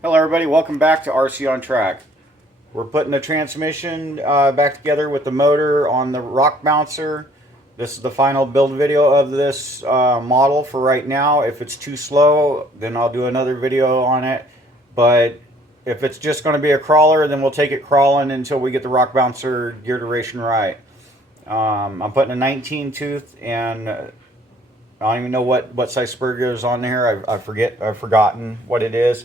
Hello everybody, welcome back to RC on Track. We're putting the transmission back together with the motor on the rock bouncer. This is the final build video of this model for right now. If it's too slow, then I'll do another video on it. But if it's just going to be a crawler, then we'll take it crawling until we get the rock bouncer gear duration right. I'm putting a 19 tooth, and I don't even know what size spur gear is on there. I've forgotten what it is.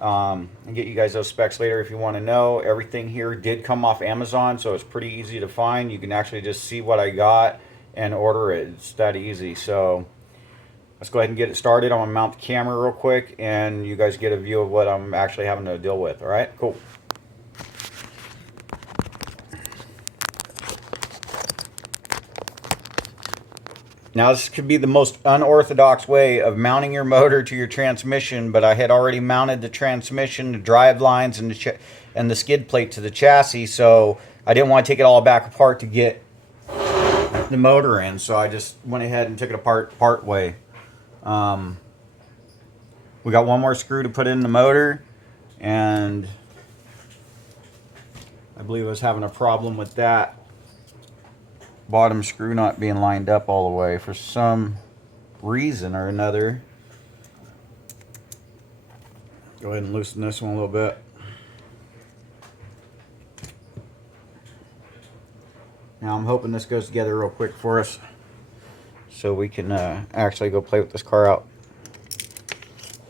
I'll get you guys those specs later if you want to know. Everything here did come off Amazon, so it's pretty easy to find. You can actually just see what I got and order it. It's that easy. So let's go ahead and get it started. I'm going to mount the camera real quick, and you guys get a view of what I'm actually having to deal with. All right, cool. Now this could be the most unorthodox way of mounting your motor to your transmission, but I had already mounted the transmission, the drive lines, and the skid plate to the chassis, so I didn't want to take it all back apart to get the motor in, so I just went ahead and took it apart part way. We got one more screw to put in the motor, and I believe I was having a problem with that bottom screw not being lined up all the way for some reason or another. Go ahead and loosen this one a little bit. Now I'm hoping this goes together real quick for us so we can actually go play with this car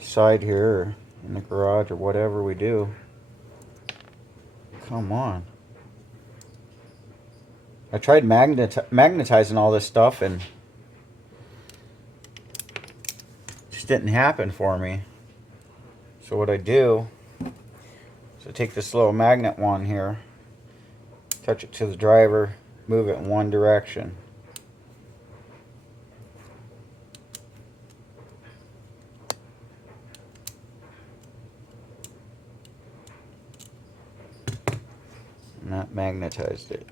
outside here or in the garage or whatever we do. Come on. I tried magnetizing all this stuff and it just didn't happen for me. So what I do is I take this little magnet one here, touch it to the driver, move it in one direction. And that magnetized it.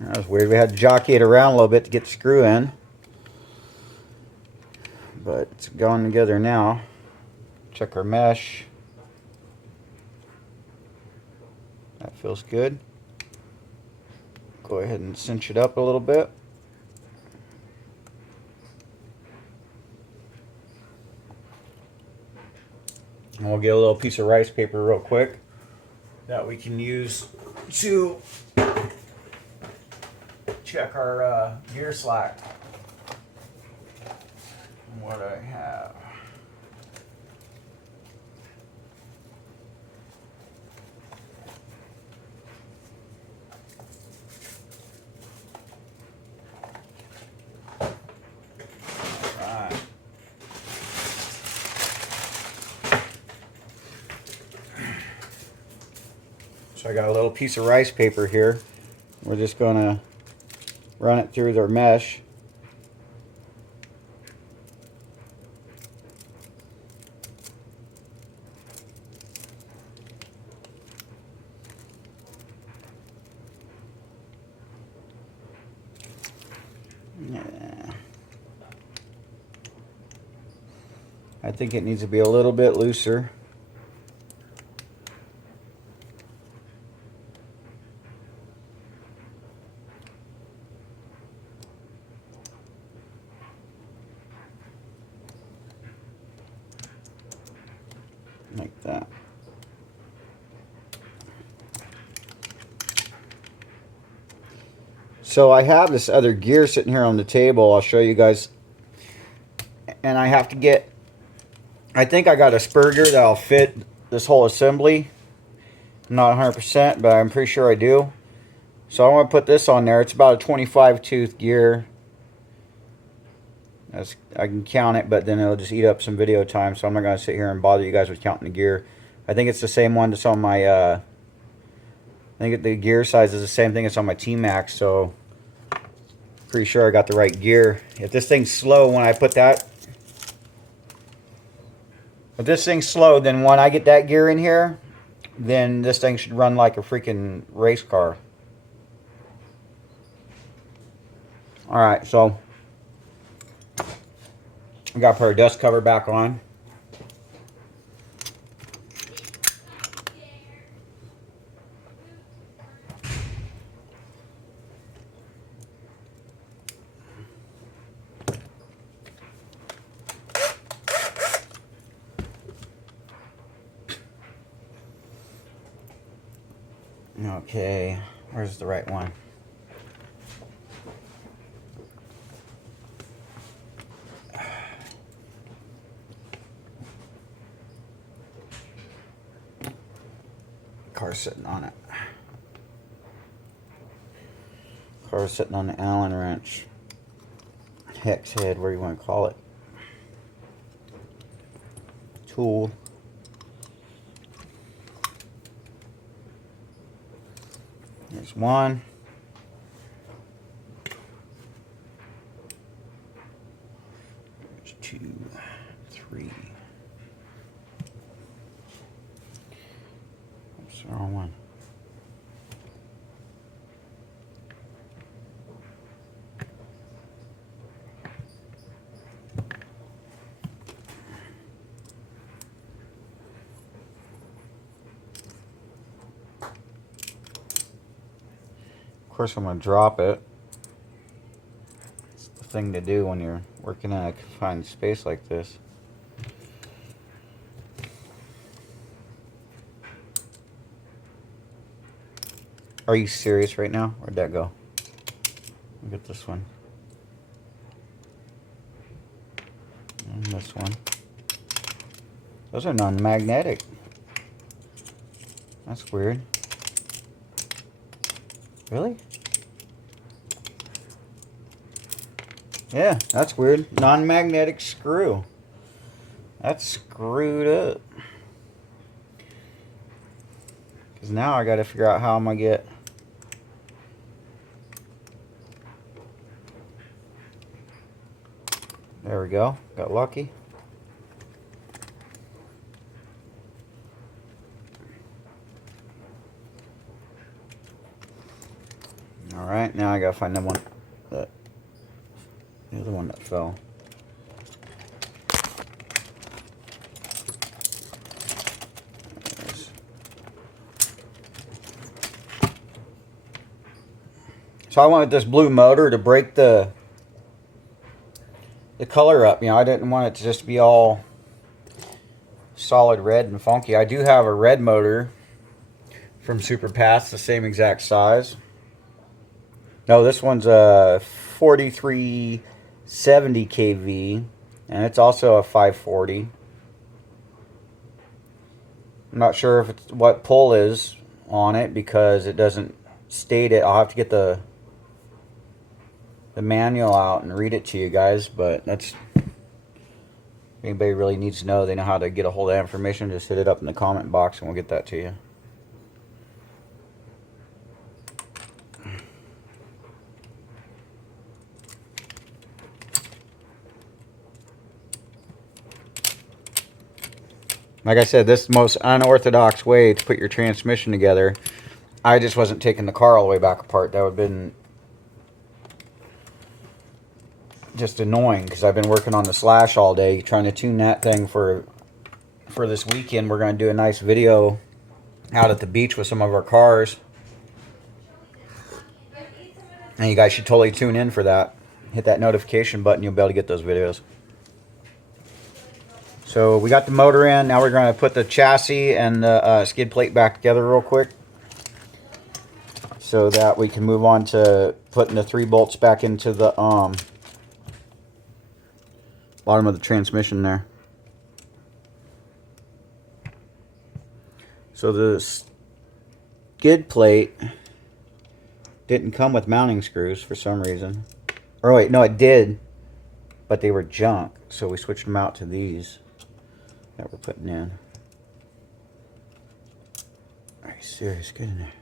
That was weird. We had to jockey it around a little bit to get the screw in. But it's going together now. Check our mesh. That feels good. Go ahead and cinch it up a little bit. And we'll get a little piece of rice paper real quick that we can use to check our gear slack. What I have. Alright. So I got a little piece of rice paper here. We're just gonna run it through their mesh. I think it needs to be a little bit looser. Like that. So I have this other gear sitting here on the table. I'll show you guys. And I have to get, I think I got a spur gear that'll fit this whole assembly. I'm not 100%, but I'm pretty sure I do. So I want to put this on there. It's about a 25 tooth gear. I can count it, but then it'll just eat up some video time, so I'm not going to sit here and bother you guys with counting the gear. I think it's the same one that's on my, I think the gear size is the same thing as on my T-Max, so pretty sure I got the right gear. If this thing's slow when I put that, if this thing's slow, then when I get that gear in here, then this thing should run like a freaking race car. Alright, so we got to put our dust cover back on. Okay, where's the right one? Car's sitting on it. Car's sitting on the Allen wrench. Hex head, where you want to call it. Tool. There's one. There's 2, 3. Oops, the wrong one. Of course, I'm going to drop it. It's the thing to do when you're working in a confined space like this. Are you serious right now? Where'd that go? Look at this one. And this one. Those are non-magnetic. That's weird. Really? Yeah, that's weird. Non-magnetic screw. That's screwed up. Because now I got to figure out how I'm going to get... There we go. Got lucky. Alright, now I gotta find the one that, the other one that fell. So I wanted this blue motor to break the color up. You know, I didn't want it to just be all solid red and funky. I do have a red motor from Super Paths, the same exact size. No, this one's a 4370 kV, and it's also a 540. I'm not sure if it's what pull is on it because it doesn't state it. I'll have to get the manual out and read it to you guys, but that's, if anybody really needs to know, they know how to get a hold of that information, just hit it up in the comment box and we'll get that to you. Like I said, this is the most unorthodox way to put your transmission together. I just wasn't taking the car all the way back apart. That would have been just annoying because I've been working on the Slash all day trying to tune that thing for this weekend. We're going to do a nice video out at the beach with some of our cars. And you guys should totally tune in for that. Hit that notification button. You'll be able to get those videos. So we got the motor in. Now we're going to put the chassis and the skid plate back together real quick, so that we can move on to putting the 3 bolts back into the bottom of the transmission there. So the skid plate didn't come with mounting screws for some reason. Or wait, no, it did, but they were junk. So we switched them out to these that we're putting in. Are you serious? Get in there.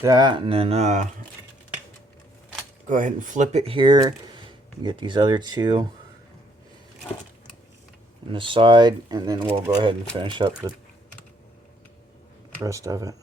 that, and then go ahead and flip it here. Get these other two on the side, and then we'll go ahead and finish up the rest of it.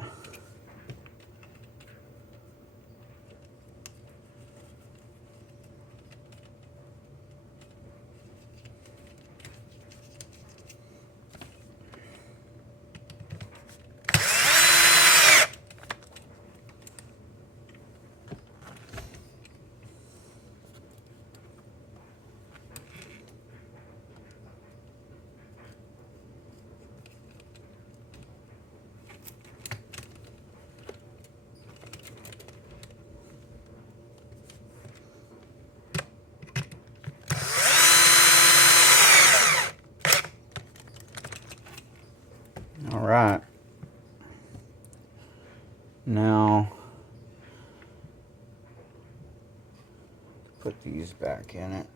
All right. Now, put these back in it.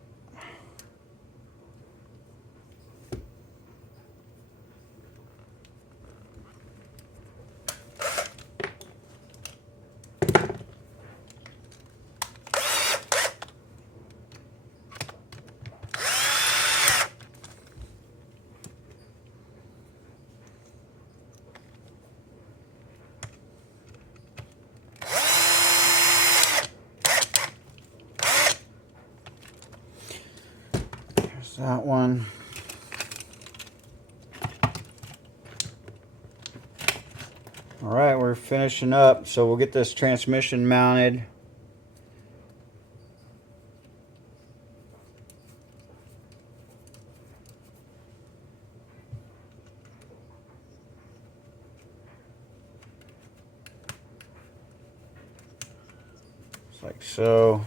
That one. All right, we're finishing up, so we'll get this transmission mounted. Just like so.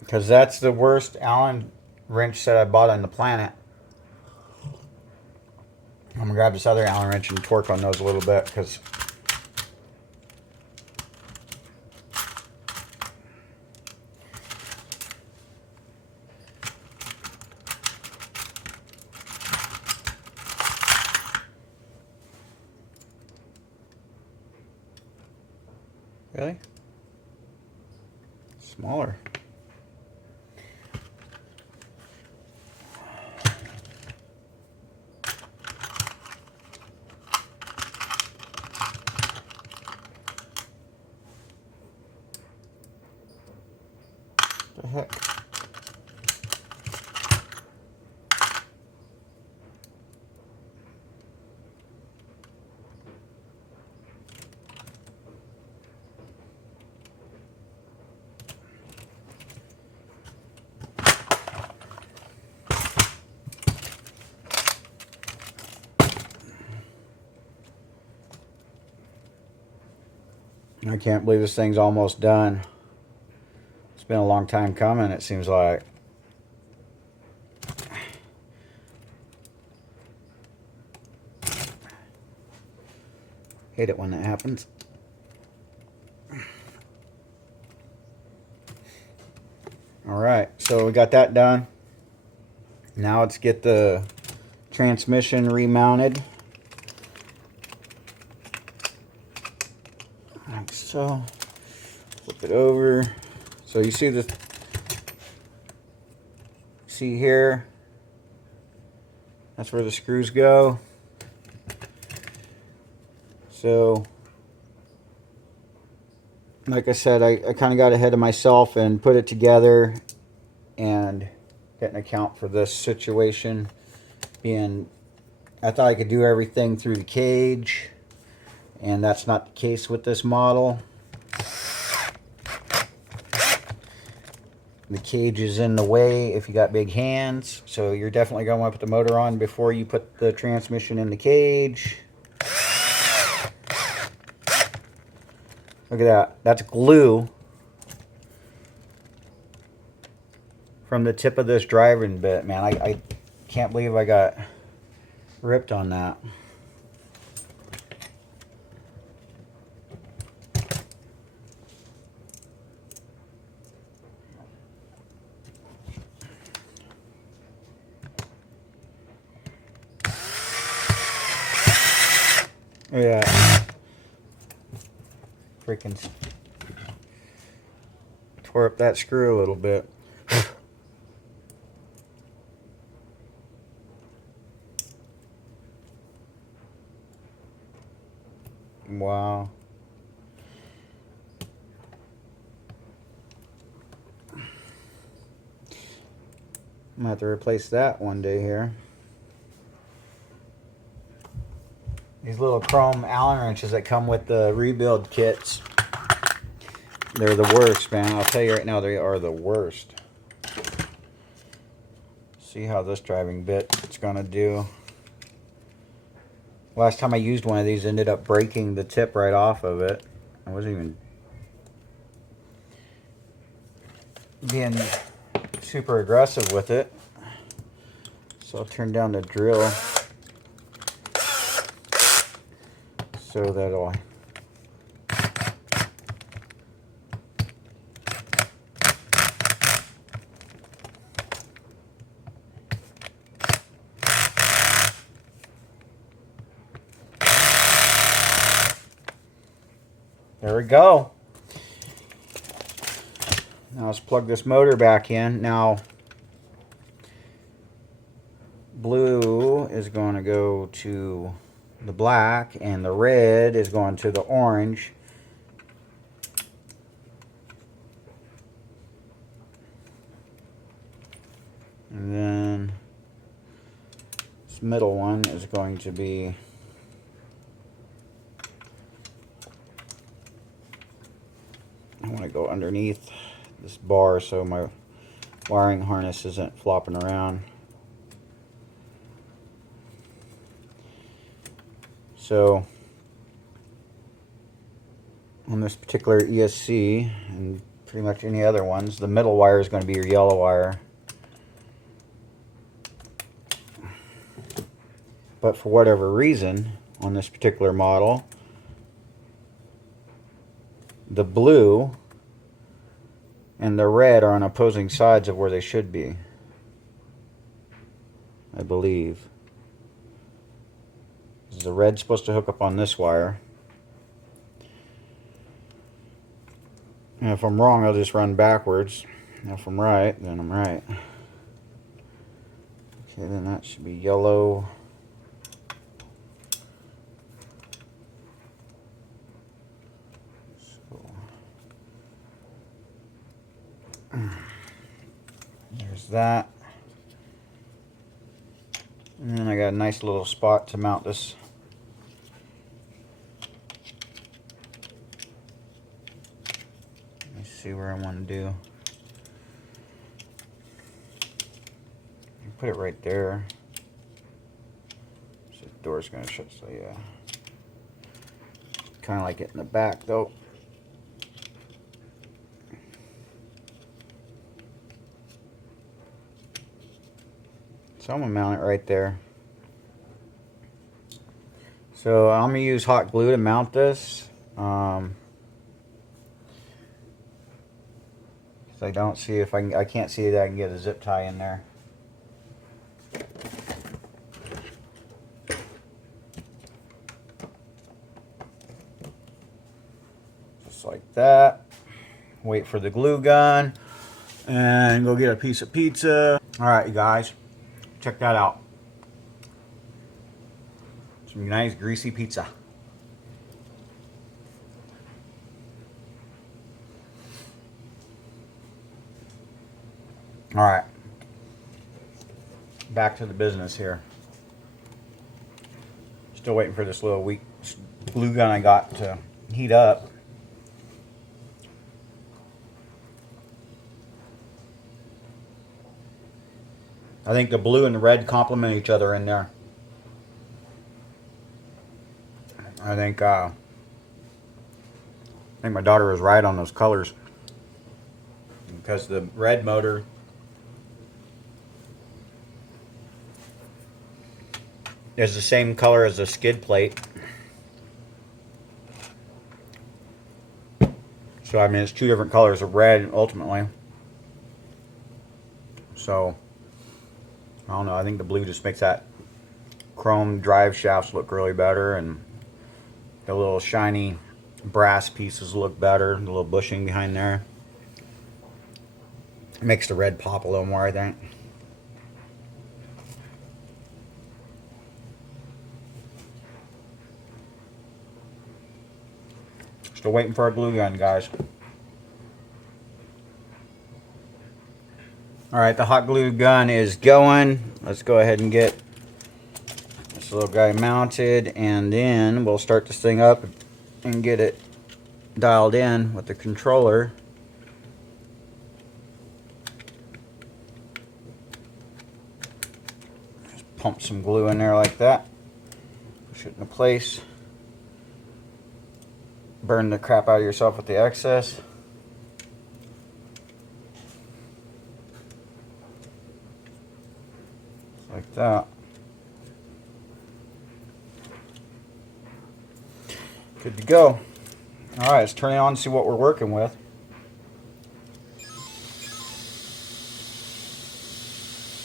Because that's the worst Allen wrench set I bought on the planet. I'm going to grab this other Allen wrench and torque on those a little bit, because really? Smaller. The heck? I can't believe this thing's almost done. It's been a long time coming, it seems like. Hate it when that happens. Alright, so we got that done. Now let's get the transmission remounted. Like so. Flip it over. So you see the, see here, that's where the screws go. So, like I said, I kind of got ahead of myself and put it together and get an account for this situation. Being, I thought I could do everything through the cage, and that's not the case with this model. The cage is in the way if you got big hands, so you're definitely going to want to put the motor on before you put the transmission in the cage. Look at that. That's glue from the tip of this driving bit, man. I can't believe I got ripped on that. Yeah. Freaking tore up that screw a little bit. Wow. I'm gonna have to replace that one day here. These little chrome Allen wrenches that come with the rebuild kits, they're the worst, man. I'll tell you right now, they are the worst. See how this driving bit it's gonna do. Last time I used one of these, ended up breaking the tip right off of it. I wasn't even being super aggressive with it. So I'll turn down the drill so that'll there we go. Now let's plug this motor back in. Now blue is going to go to the black and the red is going to the orange. And then this middle one is going to be I want to go underneath this bar so my wiring harness isn't flopping around. So on this particular ESC and pretty much any other ones, the middle wire is going to be your yellow wire. But for whatever reason, on this particular model, the blue and the red are on opposing sides of where they should be, I believe. The red's supposed to hook up on this wire. And if I'm wrong, I'll just run backwards. And if I'm right, then I'm right. Okay, then that should be yellow. There's that. And then I got a nice little spot to mount this. Let me see where I want to do. Put it right there. So the door's going to shut, so yeah. Kind of like it in the back though. So I'm going to mount it right there. So I'm going to use hot glue to mount this. Because I don't see if I can't see that I can get a zip tie in there. Just like that. Wait for the glue gun. And go get a piece of pizza. Alright, you guys. Check that out. Some nice greasy pizza. Alright. Back to the business here. Still waiting for this little weak glue gun I got to heat up. I think the blue and the red complement each other in there. I think my daughter was right on those colors. Because the red motor is the same color as the skid plate. So I mean it's two different colors of red ultimately. So I don't know, I think the blue just makes that chrome drive shafts look really better, and The little shiny brass pieces look better. The little bushing behind there makes the red pop a little more, I think. Still waiting for our glue gun, guys. Alright, the hot glue gun is going. Let's go ahead and get this little guy mounted, and then we'll start this thing up and get it dialed in with the controller. Just pump some glue in there like that. Push it into place. Burn the crap out of yourself with the excess. Like that. Good to go. Alright, let's turn it on and see what we're working with.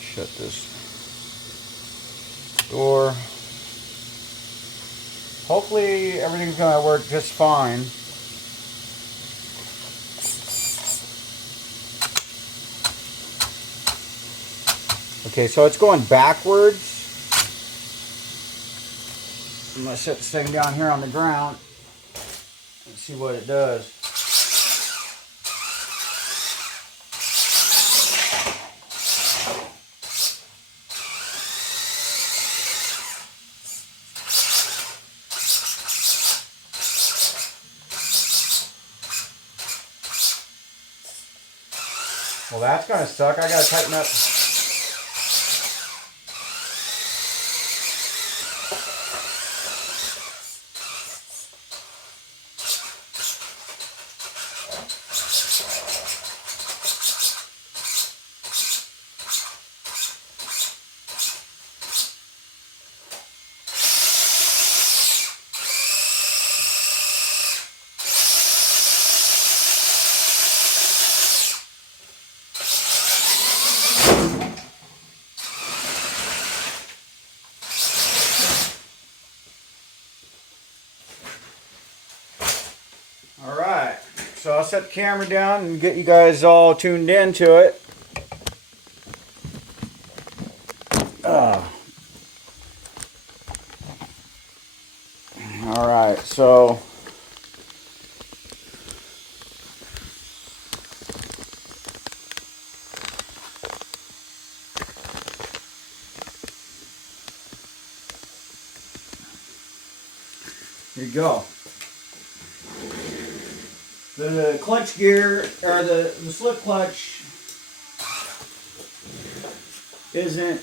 Shut this door. Hopefully everything's going to work just fine. Okay, so it's going backwards. I'm going to set this thing down here on the ground and see what it does. Well, that's gonna suck. I gotta tighten up. Alright, so I'll set the camera down and get you guys all tuned into it. Alright, so here you go. The clutch gear, or the slip clutch, isn't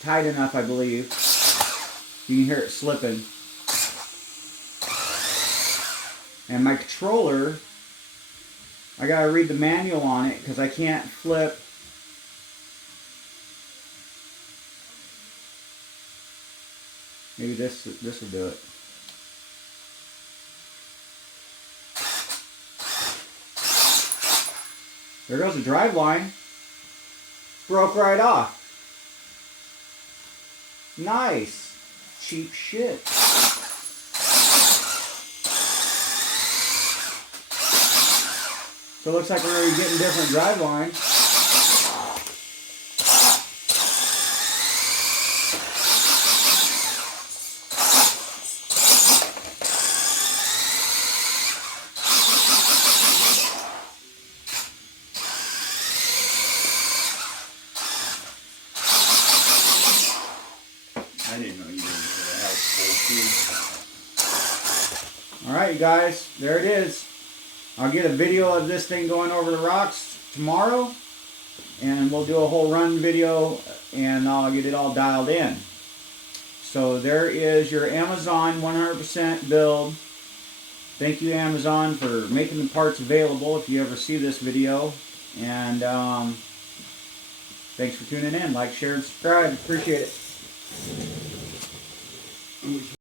tight enough, I believe. You can hear it slipping. And my controller, I gotta read the manual on it because I can't flip. Maybe this will do it. There goes the drive line. Broke right off. Nice. Cheap shit. So it looks like we're already getting different drive lines. I didn't know you didn't have full. Alright, you guys, there it is. I'll get a video of this thing going over the rocks tomorrow, and we'll do a whole run video, and I'll get it all dialed in. So there is your Amazon 100% build. Thank you, Amazon, for making the parts available if you ever see this video. And thanks for tuning in. Like, share, and subscribe. Appreciate it.